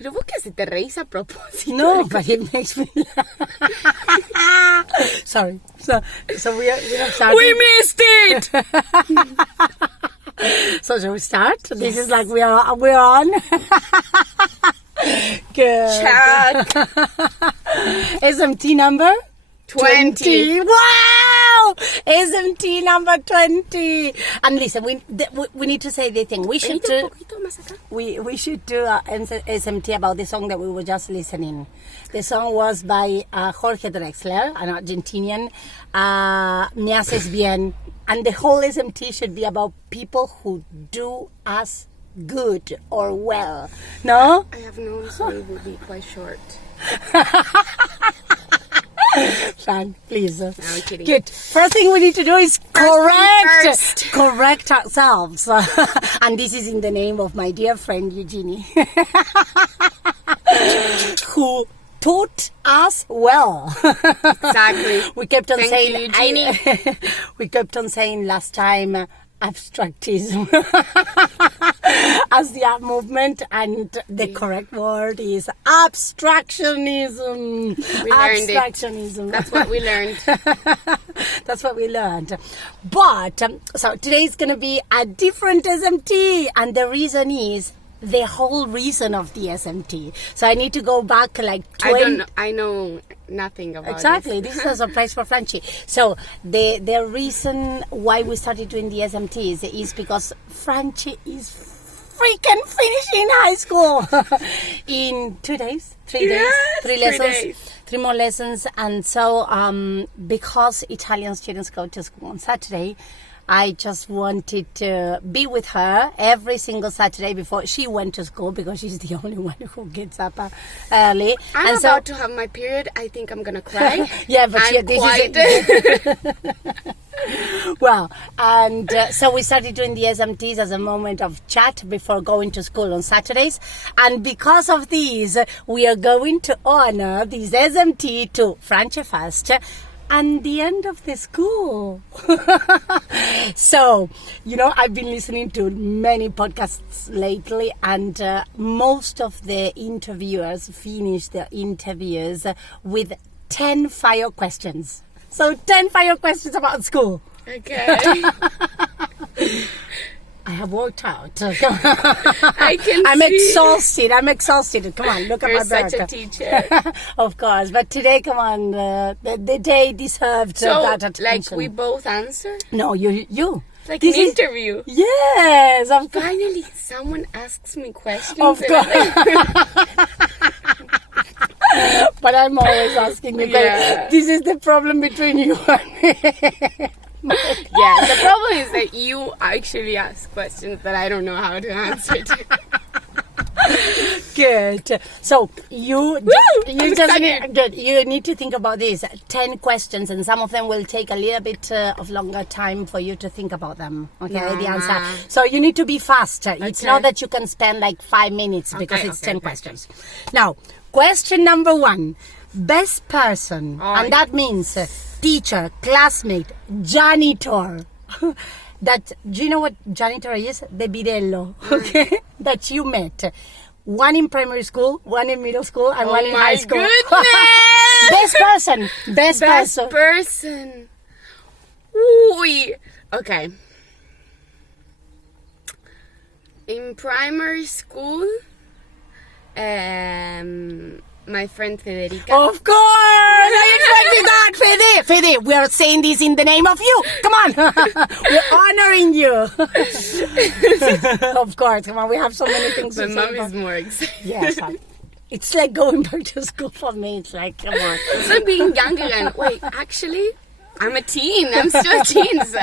Pero vos que se te reís a propósito. No, but it makes me laugh. Sorry. So we have started. We missed it! So shall we start? Yes. This is like we're on. Good. Check. SMT number? 20. Wow! SMT number 20. And listen, we need to say the thing. We should do SMT about the song that we were just listening. The song was by Jorge Drexler, an Argentinian. Me haces bien. And the whole SMT should be about people who do us good or well. No? I have known, so it will be quite short. Fran, please. No, I'm kidding. Good. First thing we need to do is correct ourselves. And this is in the name of my dear friend Eugenie, who taught us well. Exactly. We kept on Thank saying, you, Eugenie. We kept on saying last time, abstractism as the art movement, and the correct word is abstractionism. We learned abstractionism. it. That's what we learned. That's what we learned. But so today is going to be a different SMT, and the reason is the whole reason of the SMT. So I need to go back like 20. I know nothing about exactly. This is a surprise for Franchi. So the reason why we started doing the SMTs is because Franchi is freaking finishing high school in 2 days, 3 days, Yes, 3 3 lessons. days. 3 more lessons. And so because Italian students go to school on Saturday, I just wanted to be with her every single Saturday before she went to school, because she's the only one who gets up early. I'm about to have my period. I think I'm gonna cry. Yeah, but this is well, and so we started doing the SMTs as a moment of chat before going to school on Saturdays. And because of these, we are going to honor this SMT to Franche first and the end of the school. So, I've been listening to many podcasts lately, and most of the interviewers finish their interviews with 10 fire questions. So 10 fire questions about school. Okay. I have worked out. I can I'm see. exhausted. Come on, look You're at my back. such a teacher. Of course. But today, come on, the day deserved that attention. Like we both answer? No, you. Like This an is- interview. Yes, of course. Finally, someone asks me questions. Of and course. But I'm always asking you guys. Yeah. This is the problem between you and me. Yeah, the problem is that you actually ask questions that I don't know how to answer to. Good. So you I'm just excited. good. You need to think about these 10 questions, and some of them will take a little bit of longer time for you to think about them. Okay, the answer. So you need to be fast. It's Okay. not that you can spend like 5 minutes because Okay, it's okay, 10 okay. questions. Now, question number 1: best person, Oh, and that means teacher, classmate, janitor. That, do you know what janitor is? The bidello, okay? That you met. One in primary school, one in middle school, and one in high school. Goodness! Best person. Best Best person. person. Ooh. Okay. In primary school, my friend Federica. Of course! I expected that, Fede, we are saying this in the name of you. Come on. We're honoring you. Of course, come on. We have so many things My to mom say. is more excited. Yes. It's like going back to school for me. It's like, come on. It's like being young again. Wait, actually, I'm a teen. I'm still a teen. So.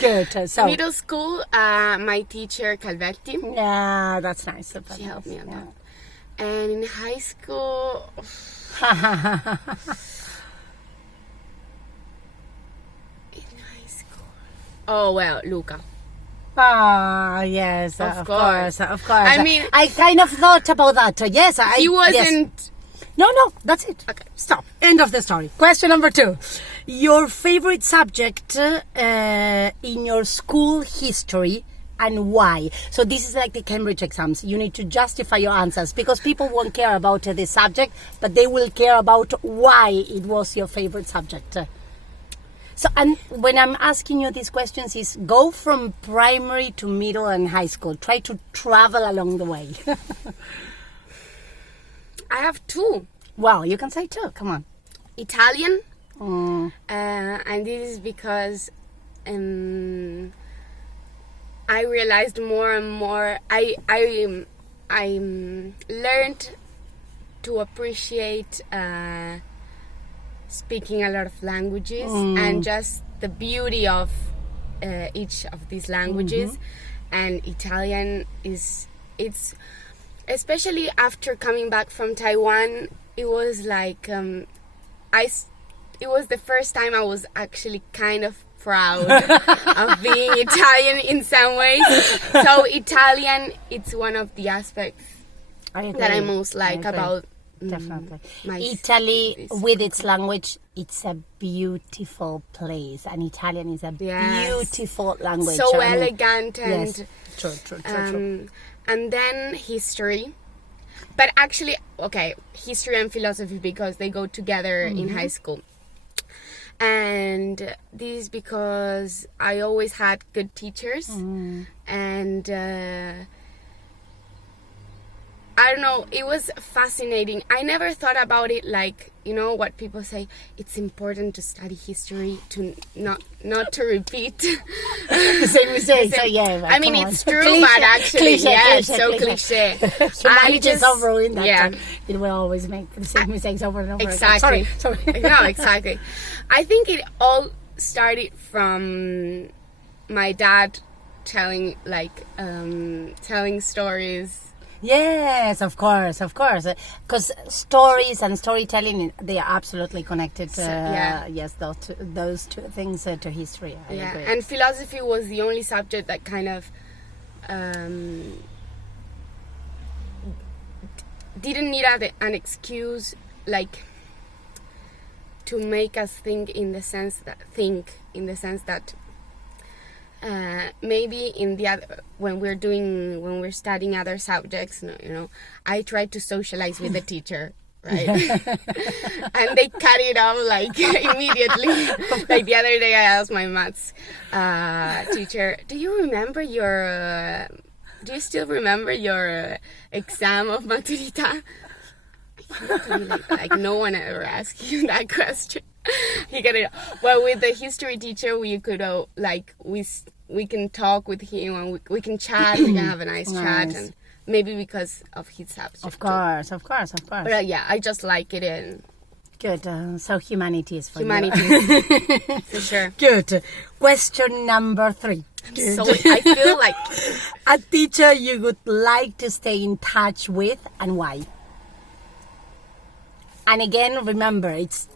Good. So, Middle school, my teacher Calvetti. yeah, that's nice. She helped me a lot. And in high school, oh well, Luca. Ah, yes, Of of course. course, of course. I mean- I kind of thought about that. Yes, He yes. wasn't. No, that's it. Okay. Stop. End of the story. Question number 2. Your favorite subject in your school history and why? So this is like the Cambridge exams. You need to justify your answers because people won't care about the subject, but they will care about why it was your favorite subject. So, and when I'm asking you these questions is go from primary to middle and high school. Try to travel along the way. I have two. Well, you can say two. Come on. Italian. And this is because I realized more and more. I learned to appreciate speaking a lot of languages and just the beauty of each of these languages. And Italian it's especially after coming back from Taiwan. It was like it was the first time I was actually kind of proud of being Italian in some ways. So Italian, it's one of the aspects that I most like about definitely Italy with its language. It's a beautiful place, and Italian is a beautiful language. So elegant and yes. True. And then history. But actually, okay, history and philosophy because they go together in high school. And this is because I always had good teachers. And I don't know, it was fascinating. I never thought about it like, you know, what people say, it's important to study history to not to repeat the same mistake. So yeah, I mean, it's true, but actually, it's so cliche. Humanity is so ruined that it will always make the same mistakes over and over exactly. again. Sorry. No, exactly. I think it all started from my dad telling stories. Yes, of course, because stories and storytelling, they are absolutely connected. Yes, those two things to history. I agree. And philosophy was the only subject that kind of didn't need an excuse, like to make us think in the sense that maybe in the other, when we're studying other subjects, you know, I try to socialize with the teacher, right? And they cut it off like immediately. Like the other day I asked my maths teacher, do you still remember your exam of Maturita? Like no one ever asked you that question. He got it. Well, with the history teacher, we could we can talk with him and we can chat. We can have a nice chat, and maybe because of his subject. Of course. But yeah, I just like it. And good. So humanity is for humanity, for sure. Good. Question number 3. So I feel like a teacher you would like to stay in touch with, and why? And again, remember, it's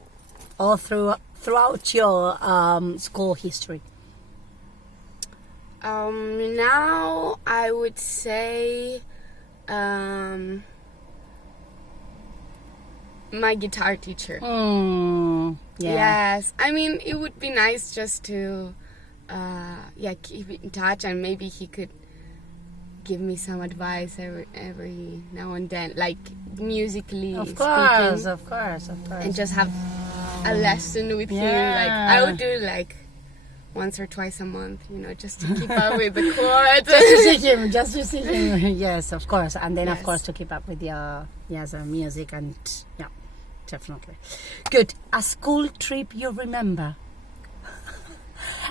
all throughout your school history. Now I would say my guitar teacher. Yes, I mean it would be nice just to keep in touch, and maybe he could give me some advice every now and then, like musically of speaking. Of course. And just have a lesson with him. Like I would do like once or twice a month, you know, just to keep up with the chords. just to see him. Yes, of course. And then of course to keep up with your music, and definitely. Good. A school trip you remember?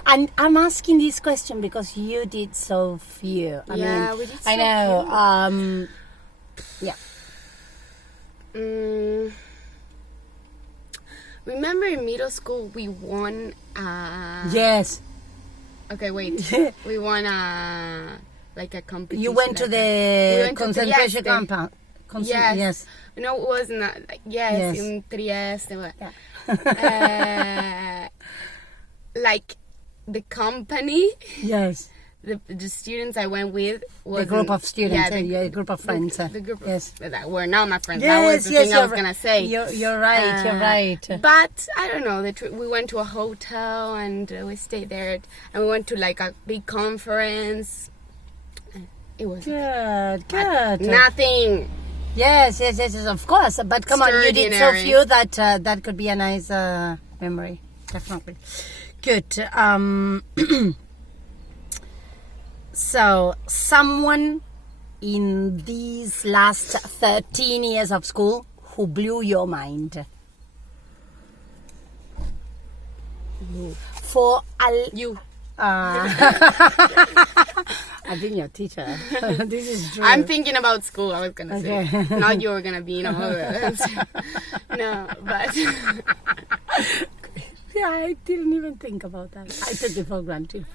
And I'm asking this question because you did so few. We did so I know. Few. Remember in middle school we won yes. Okay, wait. We won like a competition. You went to the concentration compound. Yes. No, it wasn't that. Yes, in Trieste. Like the company. Yes. The students I went with was a group of students, a group of friends. The group that were not my friends. That was the thing I was gonna say. You're right. But I don't know. We went to a hotel and we stayed there, and we went to like a big conference. It was Good. nothing. Yes, of course. But come on, you did so Extraordinary. few that that could be a nice memory. Definitely. Good. So, someone in these last 13 years of school who blew your mind? For You. I've been your teacher. This is true. I'm thinking about school. I was gonna say, Okay. not you were gonna be. No, no, but Yeah, I didn't even think about that. I took it for granted.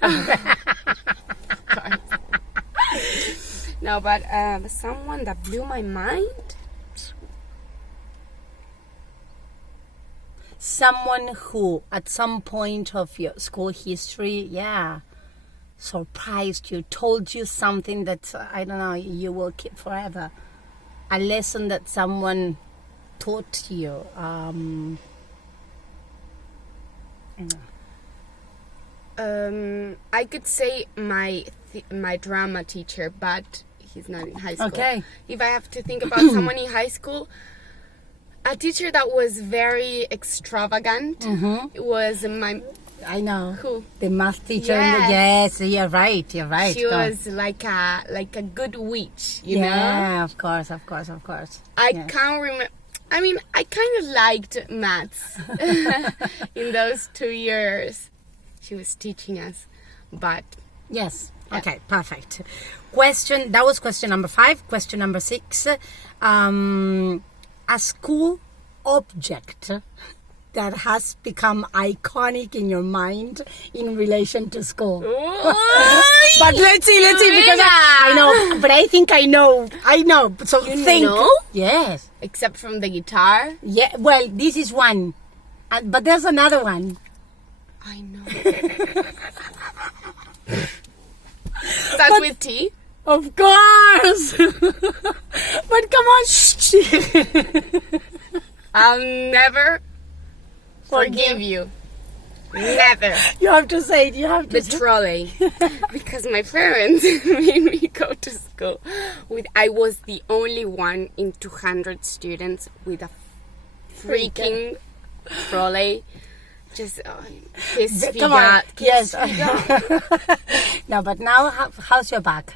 no, but someone that blew my mind. Someone who, at some point of your school history, surprised you, told you something that, I don't know, you will keep forever. A lesson that someone taught you. I could say my drama teacher, but he's not in high school. Okay. If I have to think about someone in high school, a teacher that was very extravagant was my. I know. Who? The math teacher. Yes. Yes, you're right. She Go on. was like a good witch, you know. Yeah, of course. I Yeah. can't remember. I mean, I kind of liked maths in those 2 years she was teaching us, but Yes. Yeah. Okay, perfect. That was question number 5. Question number 6. A school object that has become iconic in your mind in relation to school. But let's see, because I know, but I think I know. So You think. know? Yes. except from the guitar. Yeah. Well, this is one, but there's another one. I know. Starts with T. Of course. But come on. I'll never forgive you. Never. You have to say it. You have to The trolley. Because my parents made me go to school with. I was the only one in 200 students with a freaking trolley. Just kiss me Come on. God. Yes. No, but now, how's your back?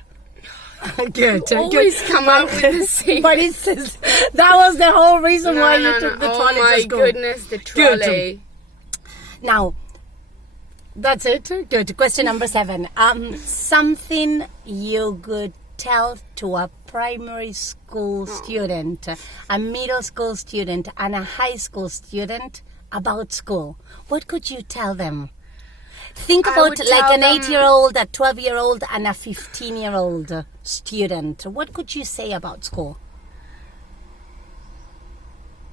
Good. Always come up with the same. But that was the whole reason why you took the Oh trolley my to school. goodness, the trolley. Now, that's it. Good. Question number 7. Something you could tell to a primary school student, a middle school student, and a high school student about school. What could you tell them? Think I about would like tell an them- 8-year-old, a 12-year-old, and a 15-year-old student. What could you say about school?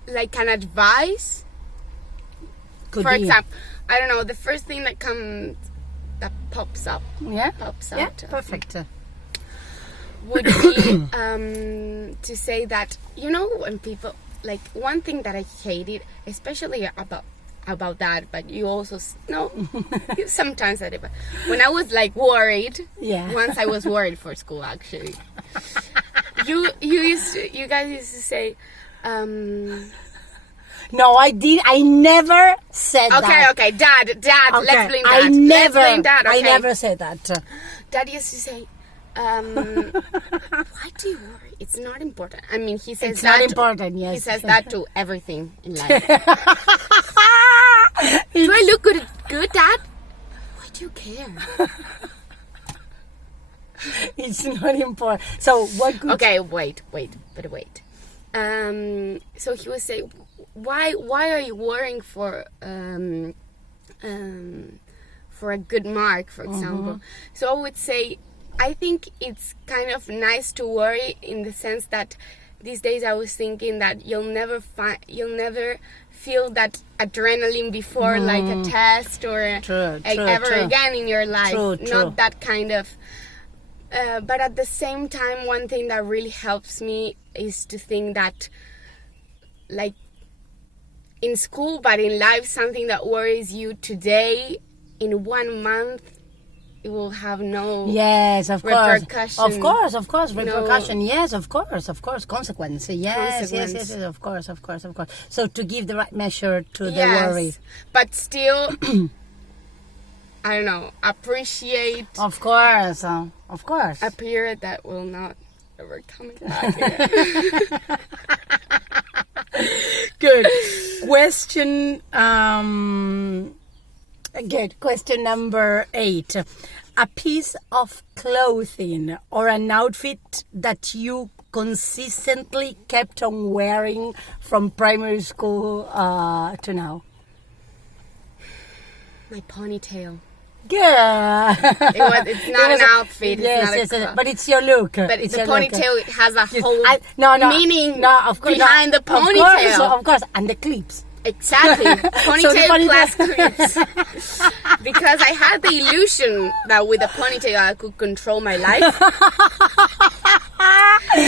Like an advice. Could For be. example, I don't know, the first thing that pops up Yeah? pops Yeah, out perfect. would be to say that, you know, when people, like, one thing that I hated, especially about that, but you also you sometimes I did, but when I was like worried, Yeah. once I was worried for school actually, you guys used to say, No, I never said that. okay, Dad, Okay, let's blame Dad. I Let's never, blame Dad, okay? I never said that. Dad used to say, why do you worry? It's not important. I mean, he says It's that not important, yes. He says that to everything in life. Do I look good, Dad? Why do you care? It's not important. So what could Okay, wait. So he would say, why are you worrying for a good mark, for example? So I would say, I think it's kind of nice to worry in the sense that these days I was thinking that you'll never feel that adrenaline before like a test or True, ever true. again in your life. True. Not that kind of. But at the same time, one thing that really helps me is to think that, like, in school, but in life, something that worries you today, in 1 month, it will have no Yes, of course. repercussion. Of course. Repercussion. Yes, of course. Consequence. Yes, Consequence. yes. Of course. So to give the right measure to the Yes, worry. but still, I don't know, appreciate Of course. a period that will not ever come back again. Good. Question. Good. Question number 8. A piece of clothing or an outfit that you consistently kept on wearing from primary school to now. My ponytail. Good. It's not an outfit. Yes, it's not a but it's your look. But it's the your look. ponytail has a whole no, meaning of course, behind the Of ponytail. course, and the clips. Exactly. Ponytail plus clips. Because I had the illusion that with a ponytail I could control my life.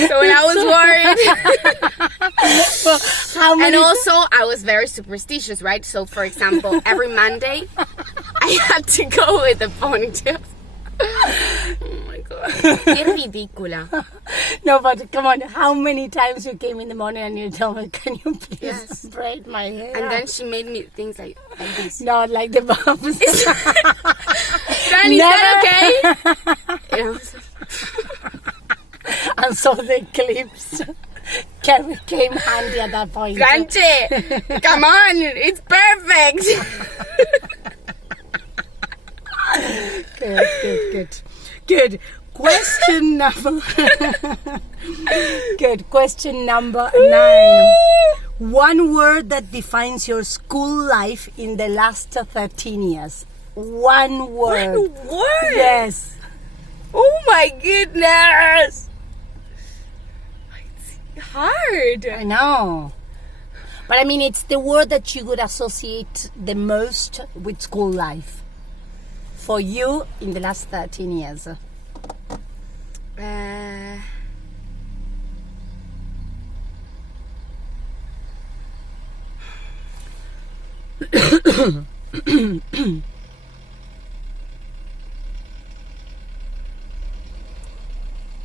So when I was worried. And also I was very superstitious, right? So for example, every Monday I had to go with a ponytail. Oh my god. Qué ridícula. No, but come on, how many times you came in the morning and you told me, can you please braid my hair? And then she made me things like this. Not like the bumps. Then is that okay? And I was like, And so the clips came handy at that point. Ganche, come on, it's perfect. Good. Question number. Good. Question number 9. One word that defines your school life in the last 13 years. One word. One word? Yes. Oh my goodness. It's hard. I know. But I mean, it's the word that you would associate the most with school life for you in the last 13 years. I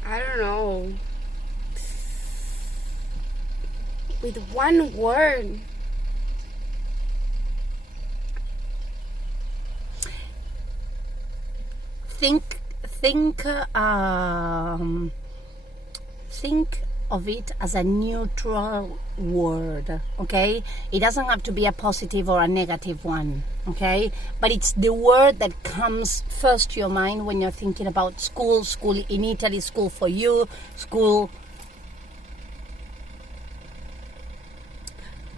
don't know. With one word. Think of it as a neutral word, okay? It doesn't have to be a positive or a negative one, okay? But it's the word that comes first to your mind when you're thinking about school in Italy, school for you, school.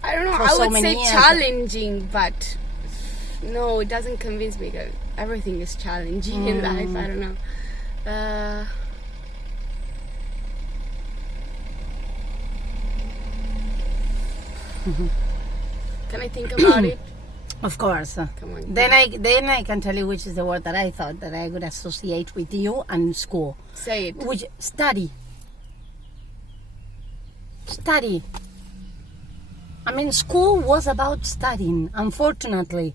I don't know, For I so would many say years. challenging, but no, it doesn't convince me because everything is challenging in life. I don't know. Can I think about it? Of course. Come on. Then I can tell you which is the word that I thought that I would associate with you and school. Say it. Which study. I mean, school was about studying, unfortunately.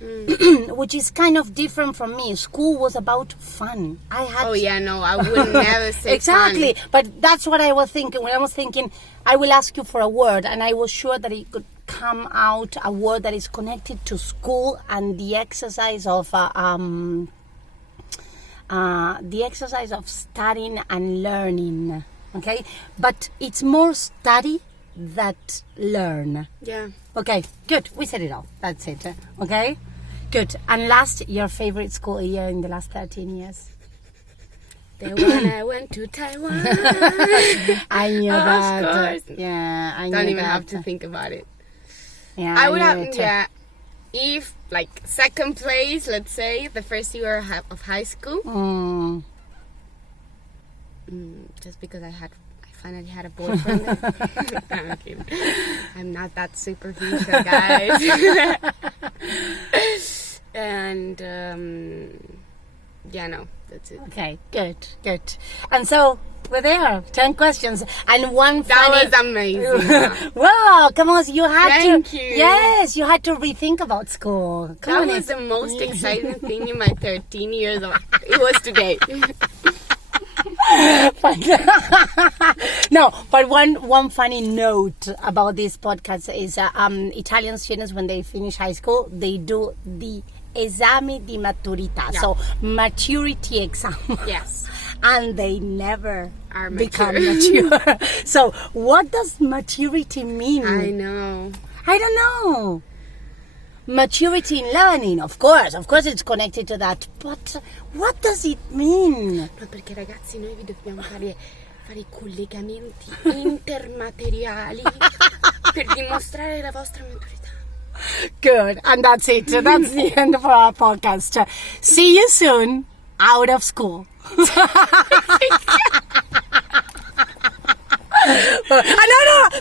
Which is kind of different from me. School was about fun. Oh yeah, no, I would never say exactly. fun. But that's what I was thinking. When I was thinking, I will ask you for a word, and I was sure that it could come out a word that is connected to school and the exercise of studying and learning. Okay, but it's more study that learn. Yeah. Okay, good. We said it all. That's it. Okay, good. And last, your favorite school year in the last 13 years? The one I went to Taiwan. I knew that. Of course. Yeah, I knew Don't even that. have to think about it. Yeah, I would knew have, it. yeah. If, like, second place, let's say, the first year of high school. Just because I finally had a boyfriend. I'm kidding. I'm not that superficial, guys. And yeah, no, that's it. Okay, good. And so we're there. 10 questions. And one That funny... was amazing. Wow, come on, you had Thank to... you. Yes, you had to rethink about school. Come That on, was it's- the most exciting thing in my 13 years of... It was today. No, but one funny note about this podcast is Italian students, when they finish high school, they do the esame di maturità, Yeah. so maturity exam. Yes. And they never Are become mature. mature. So what does maturity mean? I know. I don't know. Maturity in learning, of course it's connected to that, but what does it mean? No, perché ragazzi noi vi dobbiamo fare i collegamenti intermateriali per dimostrare la vostra maturità. Good, and that's it. That's the end of our podcast. See you soon, out of school. No,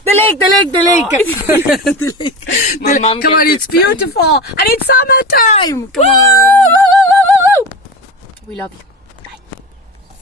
the lake. The lake. My mom Come on, gets it's beautiful, and it's summertime. Come on. We love you.